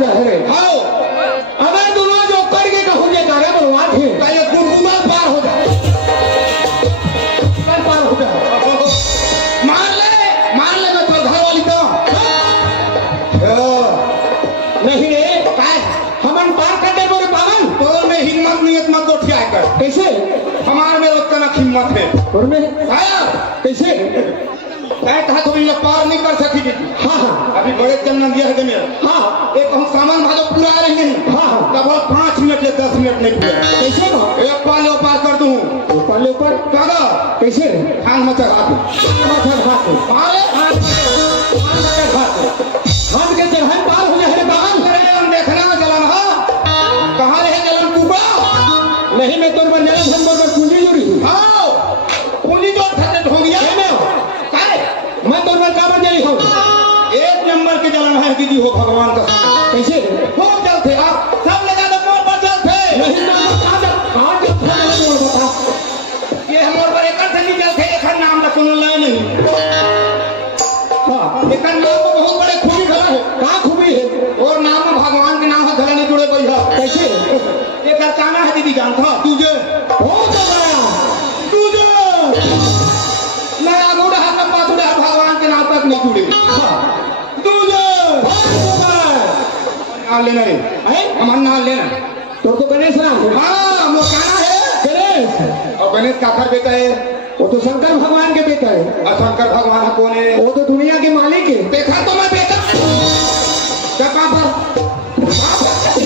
जाए रे आओ अगर दोनों जो करके कहूँ ये करे बर्बाद है पहले कुरकुमा पार हो जाए पार हो जाए मार ले मैं तो घर वाली तो नहीं रे हमन पार कर दे बोरे पागल तो में हिम्मत नियत मत को ठिया कर कैसे हमारे में उतना हिम्मत है और में आया कैसे मैं कहा तुम ये पार नहीं कर सकी थी हाँ हाँ अभी बड़े जन्म दिया है मेरा हाँ एक हम सामान भाजो पूरा आ रहे हैं हाँ हाँ लगभग 5 मिनट या 10 मिनट नहीं पूरा कैसे ना एक पाले पार कर दूं ऊपर ले ऊपर कागा कैसे रे खान मचा हाथ माथा घाट पाले हाथ के जगह पार हो जाए रे पागल अरे हम देखना में चला ना कहां रहे जलन कुबा नहीं मैं तोर बन जाना हम बोल पूंजी जुड़ी आओ पुली जो थके ढोंगिया मैं काहे मैं तोर बन का बन जाई हूं एक नंबर के जलन है दीदी हो भगवान का कैसे हो चलते आप सब लगा दो मोर पर चलते नहीं ना कहां जा मोर बता ये हम मोर पर एक से नहीं चलते एक नाम ना सुन ले नहीं हां एक नाम में बहुत बड़े खूबी खड़ा है का खूबी है और नाम में भगवान के नाम से घर नहीं जुड़े पैसा कैसे एक काना है दीदी जानता तुझे हो गया तुझे मैं आगुड़ा हाथ में पाछुड़ा भगवान के नाम तक नहीं जुड़े तुझे नाम लेना रे हमारा नाम लेना तो गणेश राम हाँ वो काना है गणेश और गणेश का घर बेटा है वो तो शंकर भगवान के बेटा है और शंकर भगवान है कौन है वो तो दुनिया के मालिक है देखा तो मैं बेटा क्या कहाँ पर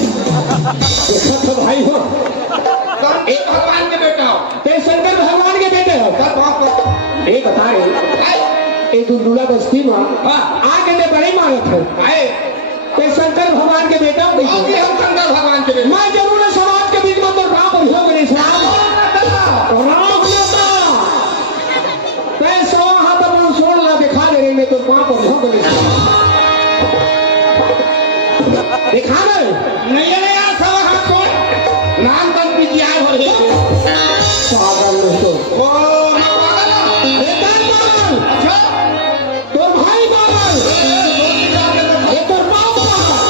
देखा तो भाई हो सब एक भगवान के बेटा हो ते शंकर भगवान के बेटे हो सब वहाँ पर ये बता रहे ये दुलदुला बस्ती में आगे ने बड़ी मारत है आए ते शंकर भगवान के बेटा हो और ये हम शंकर भगवान के बेटा मैं जरूर समाज के बीच में तो राम और हो गणेश राम ते सो हाथ में सोड़ ला दिखा दे में तो पाप और हो गणेश दिखा दे नहीं है यार सब हाथ छोड़ नाम तक भी किया हो रहे पागल नहीं तो ओ मैं पागल हूँ। बेकार पागल अच्छा तो भाई पागल ये तो बाप पागल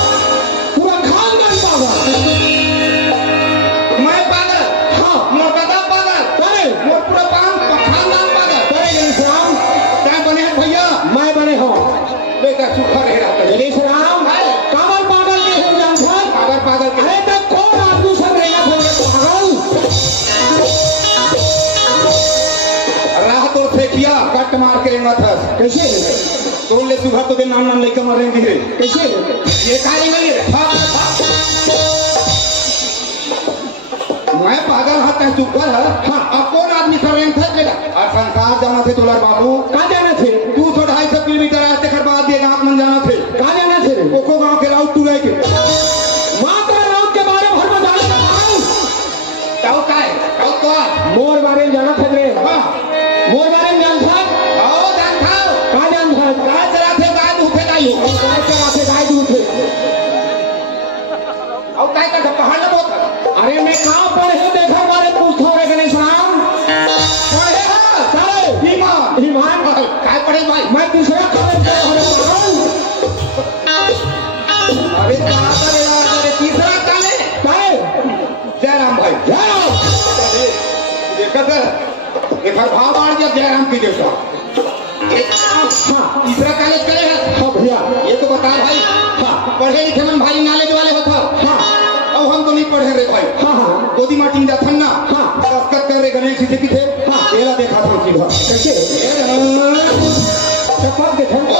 पूरा खानदान पागल मैं पागल हाँ मोर दादा पागल अरे मोर पूरा खानदान पागल अरे गणेश राम क्या बने हैं भैया मैं बने हो बेटा सुखा रह रहा है गणेश राम कामल पागल नहीं हो जानता पागल पागल के अरे तक कौन आदमी सब रहेगा पागल राह तो फेंकिया कट मार के मत कैसे तो ले सुबह तो के नाम लेकर मरेंगे रे कैसे ये काली नहीं है मैं पागल हाथ है सुपर है हाँ अब कौन आदमी कर रहे थे और संसार जाना थे तोला बाबू कहाँ जाना थे 200-250 किलोमीटर आते कर बाद ये गांव में जाना थे कहाँ जाना थे कोको गांव के राउत टूरे के माता राम के बारे में भर में जाना था क्या होता है क्या होता है मोर बारे में जाना था रे हाँ मोर बारे में जान था आओ जान था कहाँ जान था गाय चराते गाय दूधे गाय हो गाय चराते गाय दूध थे और काय का कहां न बोल अरे मैं कहाँ पढ़े हो देखा बारे पूछता हूँ गणेश राम पढ़े हां सारे ईमान ईमान काय पढ़े भाई मैं दूसरा कॉलेज गया हूँ अरे कहां पर यार अरे तीसरा काले जयराम भाई जयराम देखकर एक बार भाव आड़ गया जयराम की जैसा हाँ तीसरा कॉलेज करे है हाँ भैया ये तो बता भाई हाँ पढ़े लिखे मन भाई नॉलेज वाले होता हाँ अब हम तो नहीं पढ़े रे भाई हाँ हाँ गोदी माटी जा थन्ना हाँ दस्तखत कर रे गणेश जी की थे हाँ तेरा देखा था सीधा कैसे चप्पल के ठंड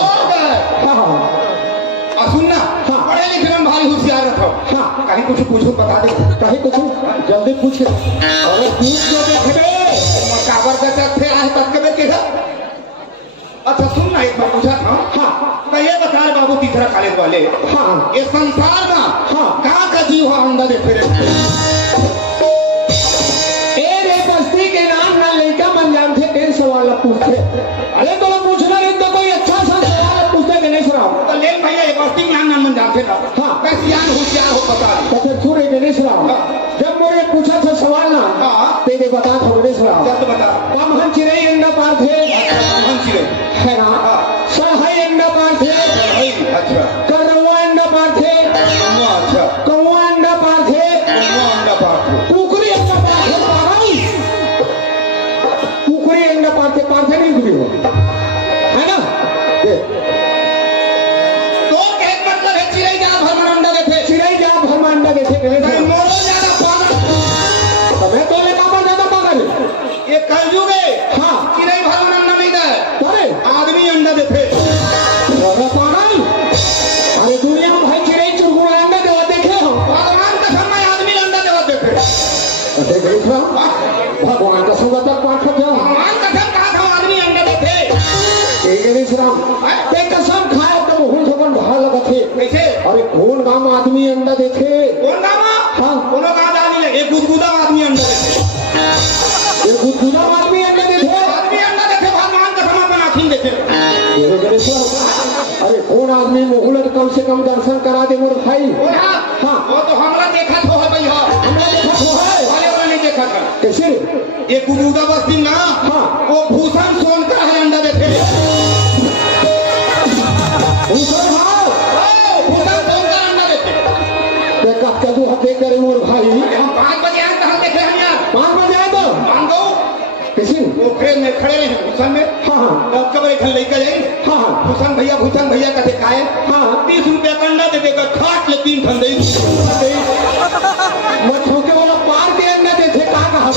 हाँ हाँ सुनना हाँ पढ़े लिखे में भारी होशियार रखो हाँ कहीं कुछ पूछो बता दे कहीं कुछ जल्दी पूछ अरे पूछ जो देखबे काबर का थे आए तक के बेटे है अच्छा सुनना एक बार पूछा था हाँ तो ये बता रहे बाबू तीसरा कॉलेज वाले हाँ ये संसार में हाँ कहाँ का जीव है अंदर देखे रे रे बस्ती के नाम ना लड़का बन जानते तेरे सवाल पूछते अरे तो पूछना नहीं तो कोई अच्छा सा सवाल पूछते गणेश राम तो ले भैया ये बस्ती नाम ना मन जानते ना हाँ कैसे यार होशियार हो पता तो फिर सूर्य गणेश राम जब मोरे पूछा था सवाल ना हाँ तेरे बता था गणेश राम क्या तो बता कम हम चिड़ै अंडा पार थे हम चिड़े है ना सहाय अंडा पार थे अच्छा करवा अंडा पार थे राम ते कसम खाए तो मुहुल थोकन भाव लगत है कैसे अरे कौन गांव आदमी अंडा देथे कौन गाँव हाँ कोनो गाँव आदमी ले एक गुदगुदा आदमी अंडा देते ये गुदगुदा आदमी अंडा देथे आदमी अंडा देते भगवान का समान बना थी देते ये गणेश अरे कौन आदमी मुहुल कम से कम दर्शन करा दे मोर भाई हाँ वो तो हमरा देखा तो है भैया हमने देखा तो है वाले वाला नहीं देखा था कैसे ये गुदगुदा बस्ती ना हाँ वो भूषण सोनकर है अंडा देते दूसरा भाव भूषण सोनकर अंडा देते देखा कदू हते करे मोर भाई हम 5 बजे आए कहाँ देखे हम यार 5 बजे आए तो मान दो कैसे वो खेल में खड़े रहे भूषण में हाँ हाँ तब कब लेकर लेकर जाए हाँ हाँ भूषण भैया का दिखाए हाँ 30 रुपया का अंडा दे देगा खाट ले 3 ठंडे मैं ठोके वाला पार के अंडा देथे कहाँ है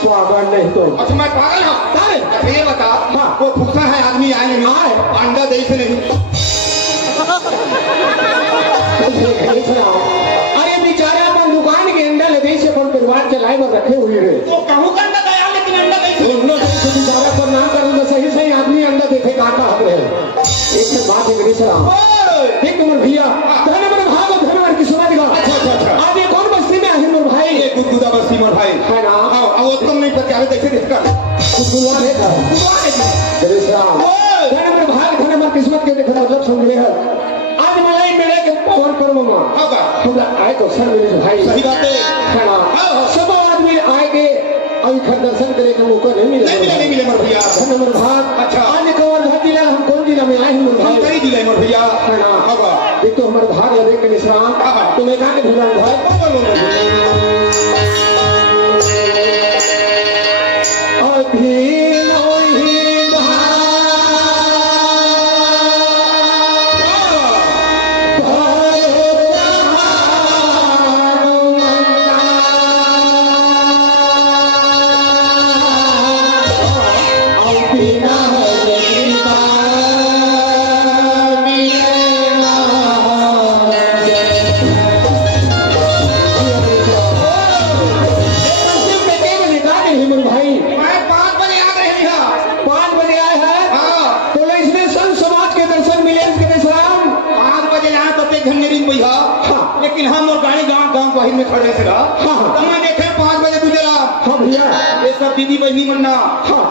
पागल नहीं तो अच्छा मैं पागल हूँ तारे अच्छा ये बता हाँ। वो भूषण है आदमी आए नहीं आए। अंडा दे से नहीं अरे बेचारा अपन दुकान के अंडा लगे से अपन परिवार चलाए में रखे हुए रहे वो कहूँ का अंडा दया लेकिन अंडा दे से दोनों से बेचारा पर नाम करूंगा सही सही आदमी अंडा देखे कहाँ हम रहे एक से बात है गणेश राम एक नंबर भैया धन्य मेरे भाग और धन्य मेरे किस्मत का अच्छा आज ये कौन बस्ती में आहे मोर भाई ये गुदगुदा बस्ती मोर भाई है ना आओ वो तुम नहीं पता देखे देखकर गुदगुदा है था गणेश राम धन्य मेरे भाग धन्य मेरे किस्मत के देखो मतलब समझ रहे हैं आज मलाई मेरे के पवन पर्व में होगा हम आए तो सर मेरे भाई सही बात है ना सब आदमी आए के अभी खर दर्शन करे का मौका नहीं नहीं मिले मोर भैया नंबर भाग अच्छा। आज कवर्धा जिला हम कौन जिला में आए हैं मोर हम भाई कई जिले मोर भैया है ना होगा एक तो हमारे भाग लगे के निशान हाँ। तुम्हें कहा के भगवान भाई अधीन होई भाई मैं 5 बजे आ रहे हैं 5 बजे आए हैं हाँ तो इसमें संत समाज के दर्शन मिले इसके सलाम 5 बजे यहाँ तो ते घंटे भैया हाँ। लेकिन हम और गाड़ी गांव वाहिद में खड़े थे हाँ। तो मैं देखे 5 बजे गुजरा हाँ भैया ये सब दीदी बहनी बनना हाँ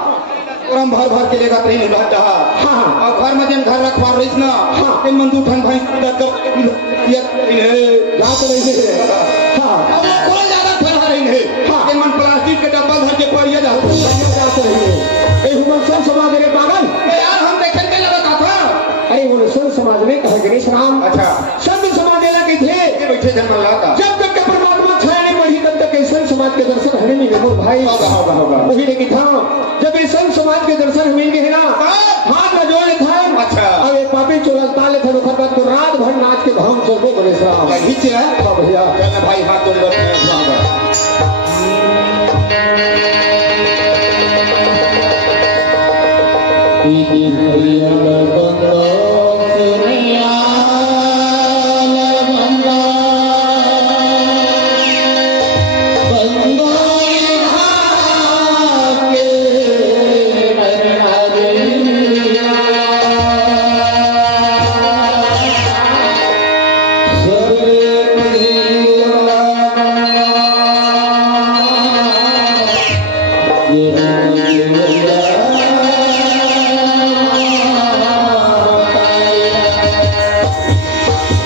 और हम भर भर के लेगा ट्रेन उड़ा रहा हाँ और घर में जन घर रखवा रही ना हाँ। इन मंदू ठन भाई रात नहीं है हाँ थोड़ा ज्यादा ठंडा रही है हाँ। इन मन प्लास्टिक के डब्बा धर के पड़िए जा रात नहीं है हुमन संत समाज रे पागल यार हम देखे के लगा था अरे वो संत समाज ने कहा गणेश राम अच्छा संत समाज लगे थे ये बैठे जन्म लगा जब तक के परमात्मा छाया नहीं बढ़ी तब तक संत समाज के दर्शन हमें नहीं मिले भाई होगा वही लेकिन था जब ये संत समाज के दर्शन हमें गए ना हाथ में जोड़े था अच्छा। अब ये पापी चोरस्ता ले थे तो रात भर नाच के भाव चलो गणेश राम खींच है हाँ भैया चलना भाई हाथ जोड़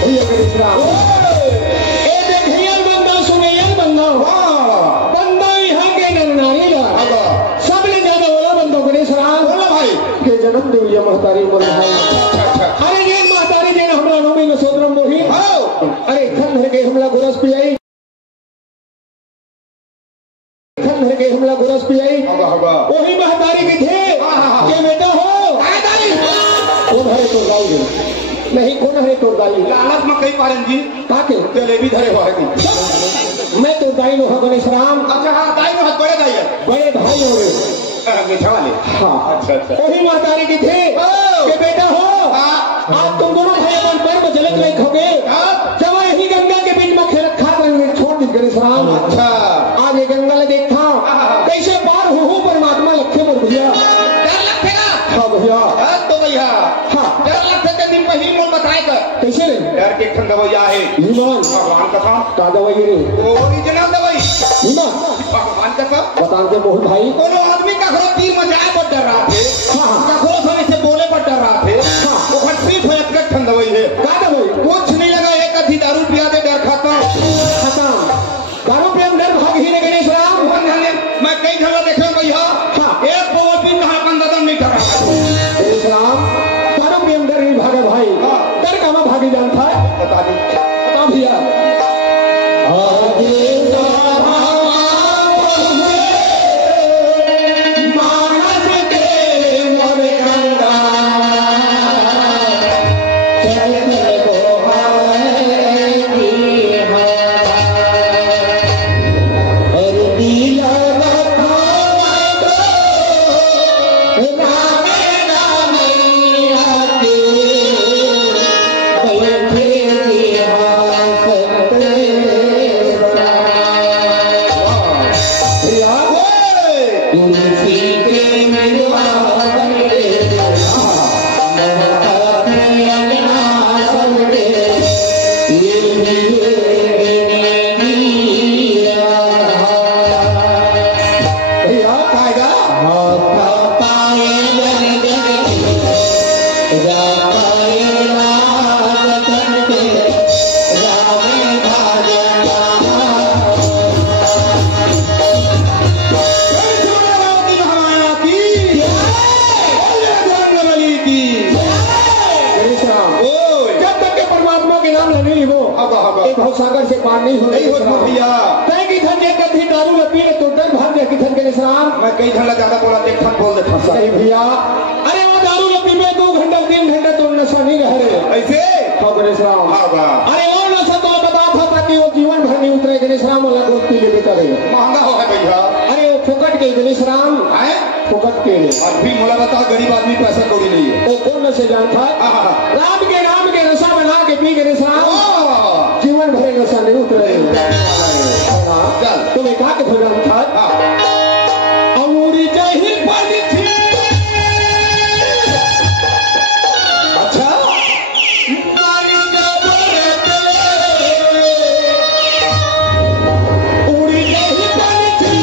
भैया गणेश राम ए देखिए बंदा सुनिए बंदा बंदा यहाँ के नरनारी ला सब ले ज्यादा बोला बंदो गणेश राम भाई के जन्म देविया महतारी बोल भाई अच्छा अरे ये महतारी जी ने हमरा नौमी में सोदरम मोही अरे खन भर के हमला गुरस पियाई खन भर के हमला गुरस पियाई होगा वही महतारी के थे हाँ। के बेटा हो कौन है तो गाओगे नहीं कौन है तो गाली लालच में कई पारन जी ताके जलेबी धरे हो मैं तो दाई नो गणेश राम अच्छा हाँ दाई में हाथ बड़े दाई है बड़े भाई हो गए मीठा वाले हाँ अच्छा वही महतारी की थे के बेटा हो आप तुम दोनों भाई अपन पैर में जलक नहीं खोगे जब यही गंगा के बीच में खेल खा कर छोड़ दी गणेश राम अच्छा आज ये गंगा ले देखा कैसे पार हो परमात्मा लखे बोल भैया डर लगेगा हाँ भैया तो भैया हाँ डर लगते के दिन पहली मोल बताए कर कैसे रे डर के ठंड दवाइया है ईमान भगवान कसम का दवाई रे ओरिजिनल दवाई ईमान भगवान कसम बता के मोहन भाई कोनो आदमी का घरो तीर मजाए पर डर रहा थे हाँ का घरो समय से बोले पर डर रहा थे हाँ वो सिर्फ एक ठंड दवाई है का दवाई कुछ नहीं लगा एक अधी दारू पिया दे डर खाता खत्म दारू पे हम डर भाग ही नहीं गणेश राम मैं कई जगह देखे भैया हाँ एक पवन दिन नहा कंदम नहीं कर रहा गणेश राम दारू पे हम डर नहीं भागा भाई डर का मैं भागी जानता है बता दी बता भैया सागर से पार नहीं हो भैया दारू में पी तो डर भाग जाए किधर के निशान मैं कई घंटा ज्यादा बोला देख बोल दे सही भैया अरे वो दारू में पी में 2 घंटा 3 घंटा तो नशा नहीं रह रहे ऐसे हाँ गणेश राम अरे वो नशा तो बता था ताकि वो जीवन भर नहीं उतरे गणेश राम वाला दूध पी ले बेटा महंगा हो है भैया अरे वो फुकट के गणेश राम है फुकट के अभी मोला बता गरीब आदमी पैसा कौड़ी नहीं है वो कौन नशे जानता है राम के नशा बना के पी गणेश राम जीवन भर नशा नहीं उतरे तुम्हें कहा के भगवान था अमूरी जही बनी थी अच्छा उड़ी जही बनी थी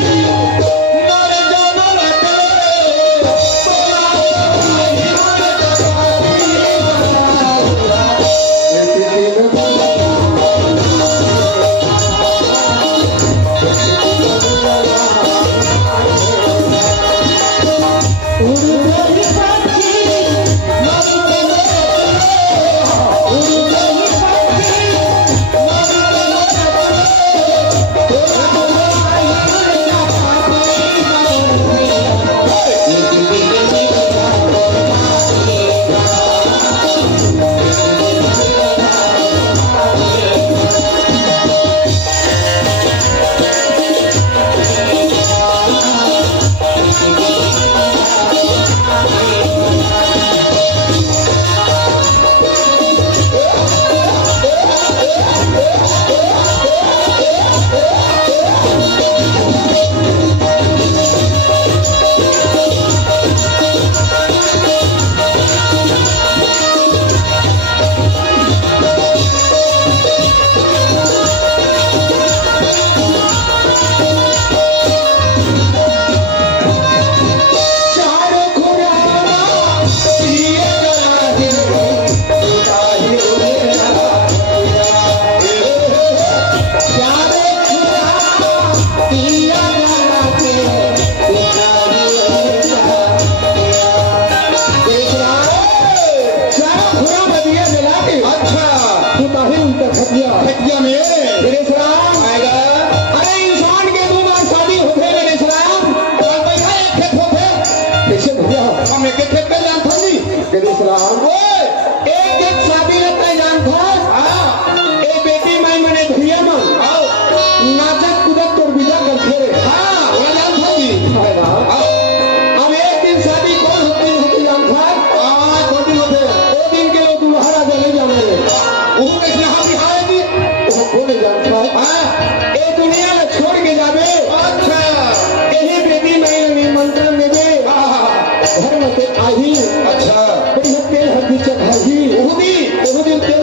धर्म के आही अच्छा तेरी तेल हड्डी चढ़ाई उहुदी वो दिन तेल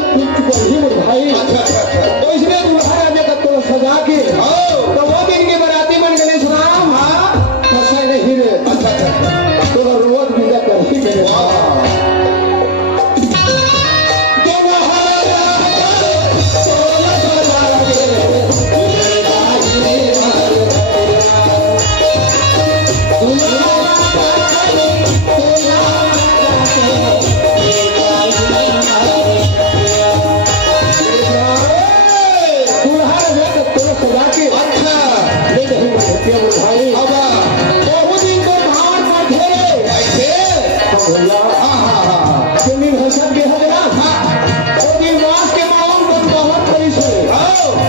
चढ़ी मेरे भाई अच्छा अच्छा अच्छा तो इसलिए दूल्हा राजा का तो सजा के ओ तो वो दिन के बराती मन गणेश राम हाँ फंसा नहीं रे अच्छा अच्छा तो रोज पूजा करती मेरे वाह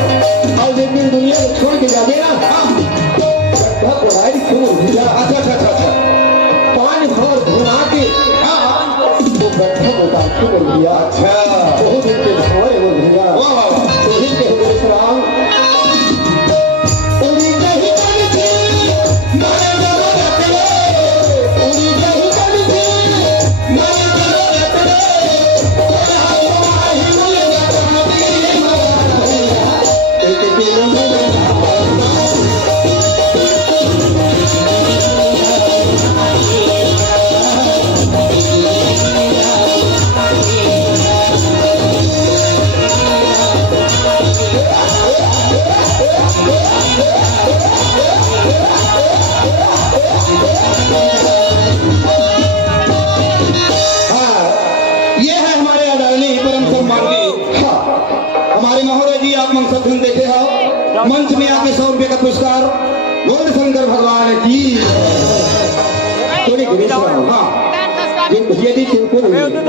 दुनिया को छोड़ के जाते ना अच्छा अच्छा अच्छा पानी भर धुना के वो गड्ढा होता शुरू कर दिया अच्छा बहुत दिन के भरे वो भैया वाह वाह वाह तो दिन के हो राम उड़ी नहीं करती मारे जरो रखले उड़ी नहीं करती मारे जरो रखले तोरा ही मुझे बताती मारा एक दिन में हमारे महोदय जी आप मंच फिल्म देखे हो मंच में आके 100 रुपए का पुरस्कार गौर शंकर भगवान की थोड़ी गिरी सुनाओ हाँ ये भैया दी तिनको नहीं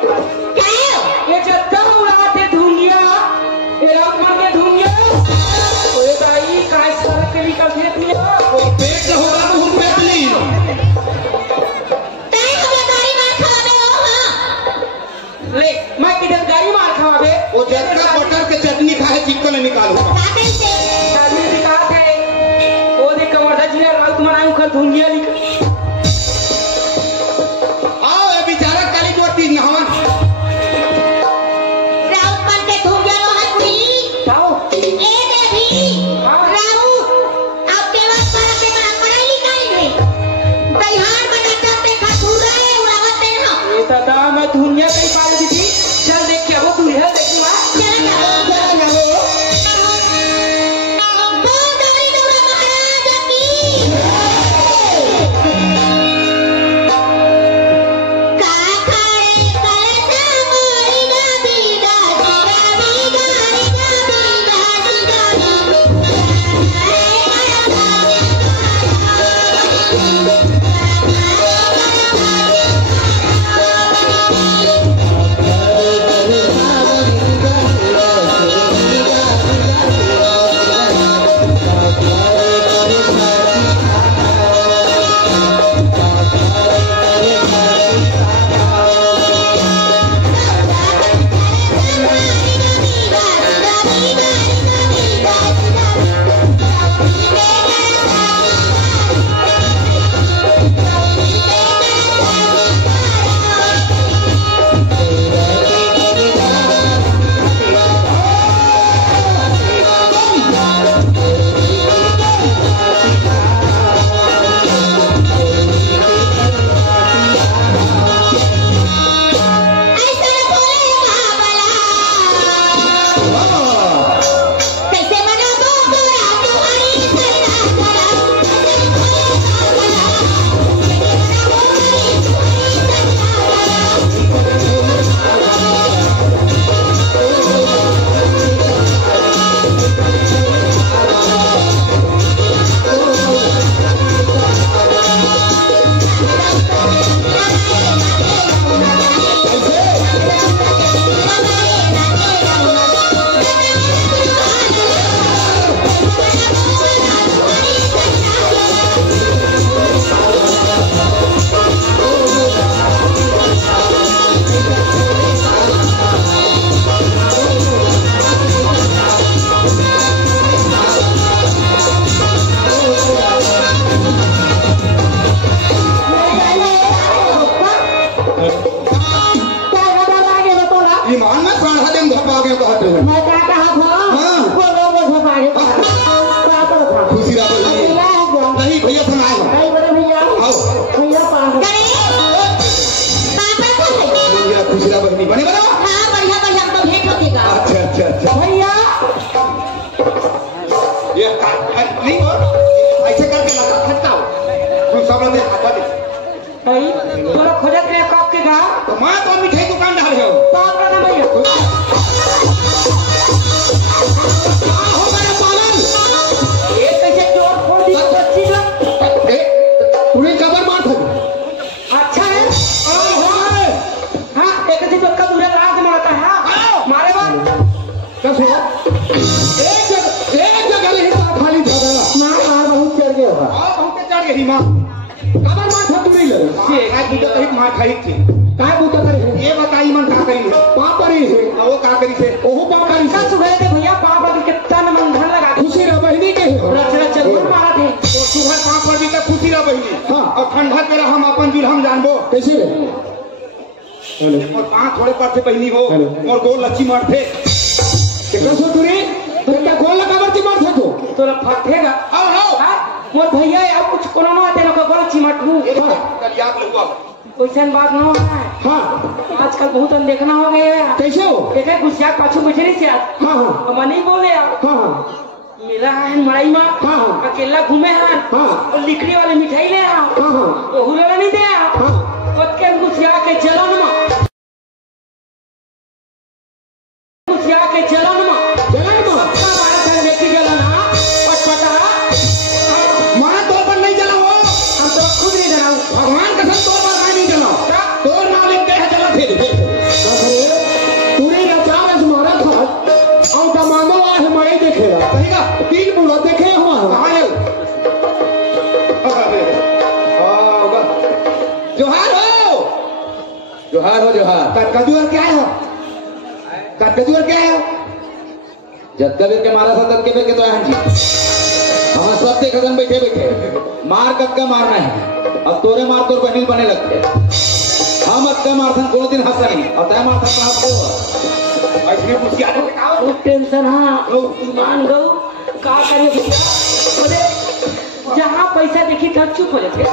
ये चद्दा उड़ाते धुंगिया ये रामन के धुंगिया ओए दाई काय सर के निकल दे दिया ओ पेट न होगा तो हम पेट ली ले मैं किधर गाड़ी मार खावा बे वो जगह बटर के चटनी खाए चिकन निकालो आदमी दिखा के ओ दे कमरदा जिला रात मनाऊ कर धुंगिया निकल आओ ये बेचारा काली जोती नहवा आओ ये दादा मैं धुंगिया कहीं पार दी थी चल देख के वो तू है देखी वा ईमान में काढ़ा देम धपा के कहते हो मैं क्या कहा था हाँ। वो लोग हमारे क्या तो था खुशी रहा नहीं भैया सुनाएगा नहीं बड़े भैया आओ भैया पास भैया खुशी रहा बहनी बने बना अच्छा अच्छा अच्छा भैया ये नहीं हो ऐसे करके लगा खट्टा हो तुम सब लोग हाथ दे भाई तोरा खोजत रे कब के गा तो मां तो मिठाई दुकान डाल हो पाप का ना भैया हो गया पालन ये कैसे चोर फोड़ दी बच्ची लोग ए तूने कबर मार था अच्छा है हाँ एक ऐसे तो कब उधर राज मारता है मारे बात कैसे एक जगह नहीं था खाली जगह मार बहुत चढ़ गया होगा हां बहुत चढ़ गई मां कबर मार था तू नहीं ले से आज भी तो कहीं मार खाई थी काय बूता करे ये बताई मन का करी है पाप करी है वो का करी से ओहो पाप करी का सुबह के भैया पाप लगी के तन मन धन लगा खुशी रह बहनी के रचना चलूर मारा थे तो सुबह कहां पर भी तो खुशी रह बहनी हाँ। और ठंडा के हम अपन जुलहम जानबो कैसे रे और पांच थोड़े पर से बहनी हो और गोल लच्छी मार थे कितना सो तुरी तो क्या गोल लगा बरती मार थे तो ला फटेगा आओ आओ हां मोर भैया अब कुछ कोरोना आते न को गोल चिमटू कलियाक लगवा वैसन बात न है हां आजकल बहुत अनदेखना हो गया है कैसे हो देखे गुस्सा पाछू बैठे नहीं से हां हां हम नहीं बोले हां हां मिला है मड़ई में हाँ। अकेला घूमे हैं हाँ। और लिकड़ी वाले मिठाई ले आओ हां हां तो हुलरा नहीं दे आओ हां के गुस्सा के जलन में गुस्सा के जलन में हमारा घर देखी जलन हां पटपटा मां तो पर नहीं जला हो हम तो खुद नहीं जलाऊं भगवान कसम तो पर नहीं जला तो ना लेते हैं जला फिर देखेगा कहीं का तीन मुड़ा देखे हमारा कहाँ है जोहार हो जोहार हो जोहार कद्दूर क्या है कद्दूर क्या है जत्कबीर के मारा था तत्कबीर के तो यहाँ जी हम सब देख रहे बैठे बैठे मार कक्का मारना है अब तोरे मार तोर बनिल बने लगते हम अक्का मारथन कोनो दिन हंस नहीं और तय मारथन कहाँ को ऐसे कुछ याद हो वो टेंशन हाँ मान गो का करिए भैया बोले जहाँ पैसा देखी था चुप हो जाते वो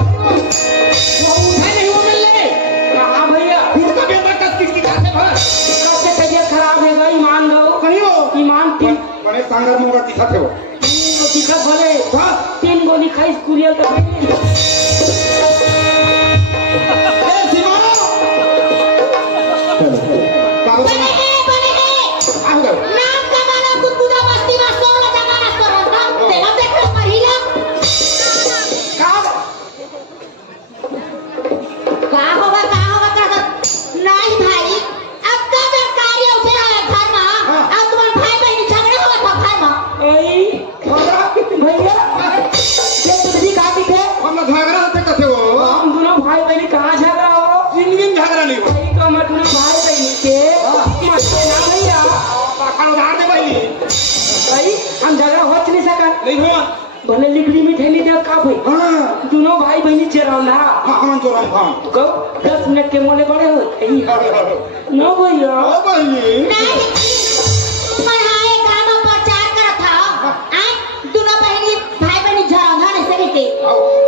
उठा नहीं वो मिलने कहाँ भैया फुटका बेटा कस किसकी खाते भर सबसे तबियत खराब है गई मान गो कहीं हो ईमान तीन बड़े सांगत मुंगा दिखाते हो दिखा भले हाँ 3 गोली खाई कुरियल का भले लिखली मिठाई दे का भाई दोनों भाई बहनी चेरावला हाँ चोराम हाँ को 10 मिनट के मोले बड़े हो नो भैया ओ बहनी पढ़ाए गांव में प्रचार करा था आ दोनों बहनी भाई बहनी झगड़ा नहीं सही थे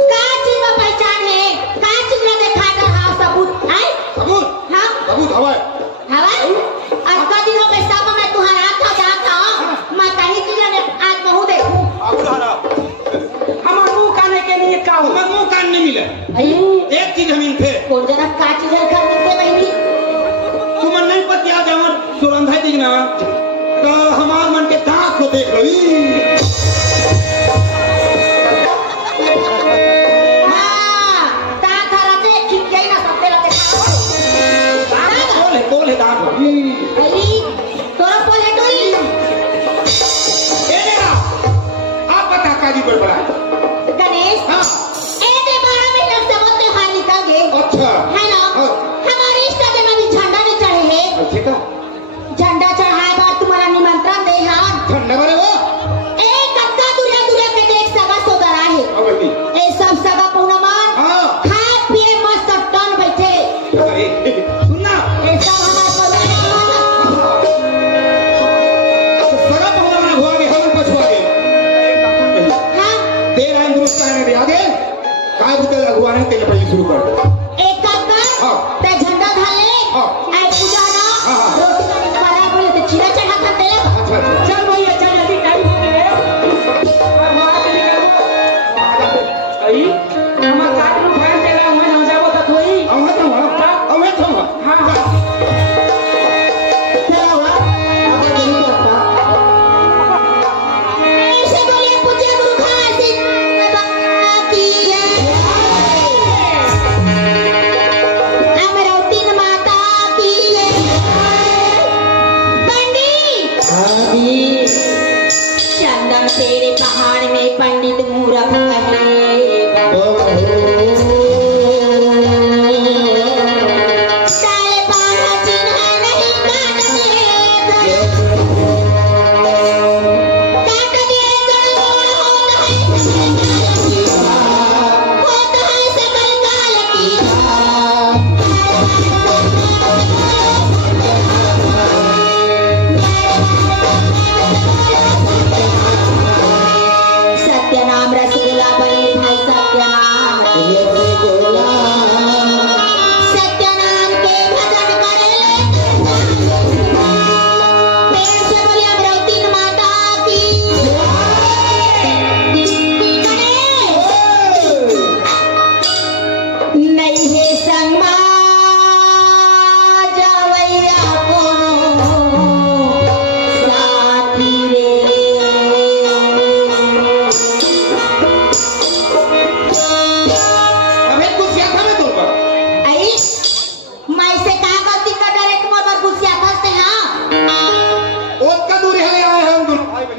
का चीज में पहचान है का चीज में देखा कर हां सबूत आए सबूत हां सबूत हवाए हवाए आज का दिन हो गए सब मैं तुम्हारा था जाता मैं कहीं चीज ने आज बहु देखूं अब रहा हमारे मुंह काने के लिए का हो हमारे मुंह कान नहीं मिले एक चीज हम थे कौन जरा का चीज है कर देते बहनी तुम नहीं पतिया जवन सुरंधा जी ना तो हमार मन के दांत को देख लो हां ता खरा से ठीक गई ना सबते रहते बोले दांत अली तोरा बोले टोली ए मेरा आप बता काजी बड़बड़ा गणेश हाँ ऐसे 12 महीने से वो त्योहार निकल गए अच्छा है ना हाँ। हमारे इष्ट देव अभी झंडा नहीं चढ़े हैं ठीक है झंडा चढ़ाए बार तुम्हारा निमंत्रण दे हां ठंडा बड़े वो ए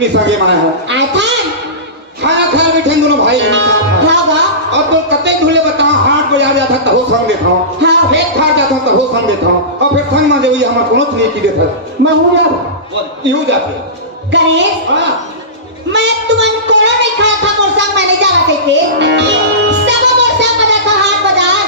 मी संगे मना है आए था खाना खाना बैठे दोनों भाई होगा और तो कते धुले बता हाट बाजार जाता तो हो संग देता हूं हाँ एक खा जाता तो हो संग देता हूं और फिर संग में जो ये हमारा कोनो चीज की देता मैं हूँ जा यूं जाते गणेश हां मैं तुमन कोनो नहीं खा था मोर संग मैंने जावा थे सब मोर संग बना था हाट बाजार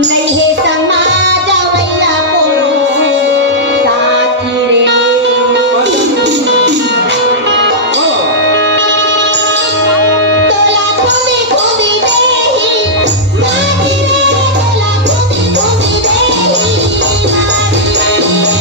नहीं है समाज वैया कोनो साथी रे तोला घूमी घूमी देही माटी रे तोला घूमी घूमी देही माटी रे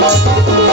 रे